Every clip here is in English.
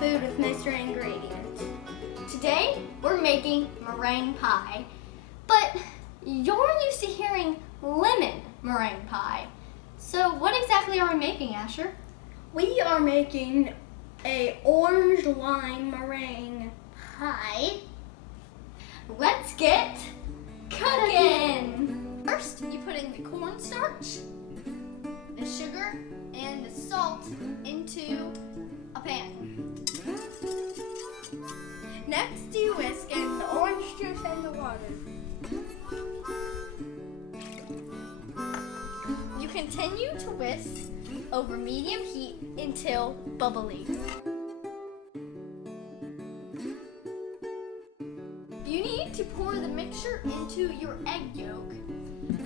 food with mystery ingredients. Today, we're making meringue pie, but you're used to hearing lemon meringue pie. So what exactly are we making, Asher? We are making a orange lime meringue pie. Let's get cooking! First, you put in the cornstarch, the sugar, and the salt into a pan. Next, you whisk in the orange juice and the water. You continue to whisk over medium heat until bubbly. You need to pour the mixture into your egg yolk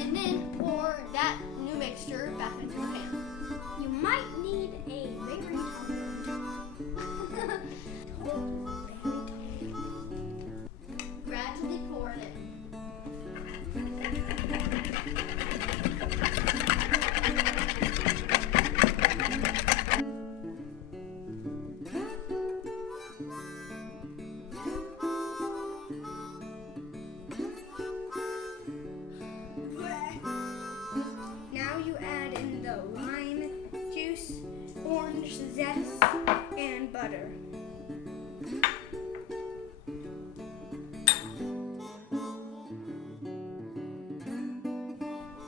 and then pour that new mixture back into the pan. You might need a very Gradually pour it in. Now you add in the lime juice, orange zest, and butter.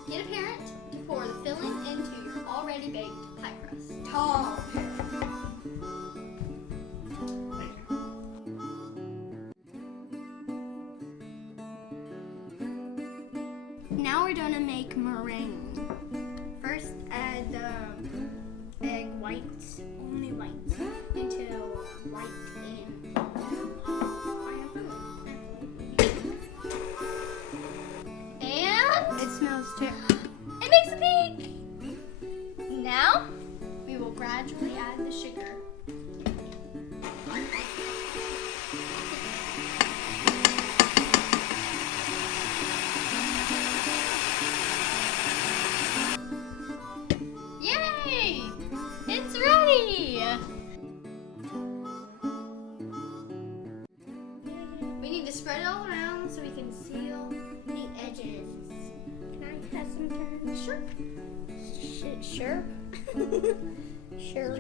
Get a parent to pour the filling into your already baked pie crust. Tall. Now we're gonna make meringue. First, add the egg whites, only whites, until white and And it smells terrible. it makes a peak. Now, we will gradually add the sugar. Yay! It's ready! We need to spread it all around so we can seal the edges. Can I have some turn? Sure. Sure. Sure. Sure.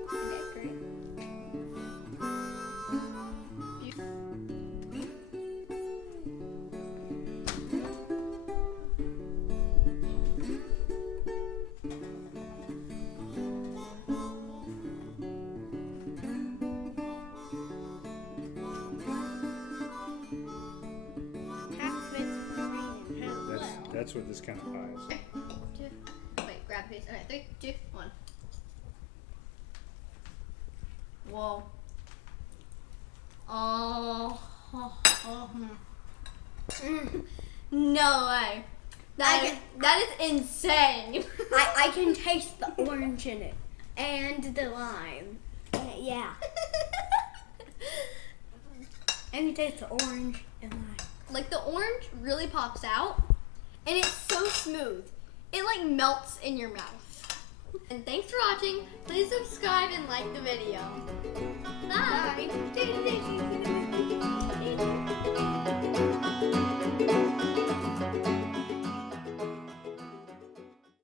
Okay, great. Half of it's meringue and half That's what this kind of pie is. Wait, grab a piece. Alright, 3, 2, 1. Whoa. Oh. No way. That is insane. I can taste the orange in it and the lime. Yeah. I can taste the orange and lime. Like the orange really pops out and it's so smooth. It like melts in your mouth. And thanks for watching. Please subscribe and like the video. Bye.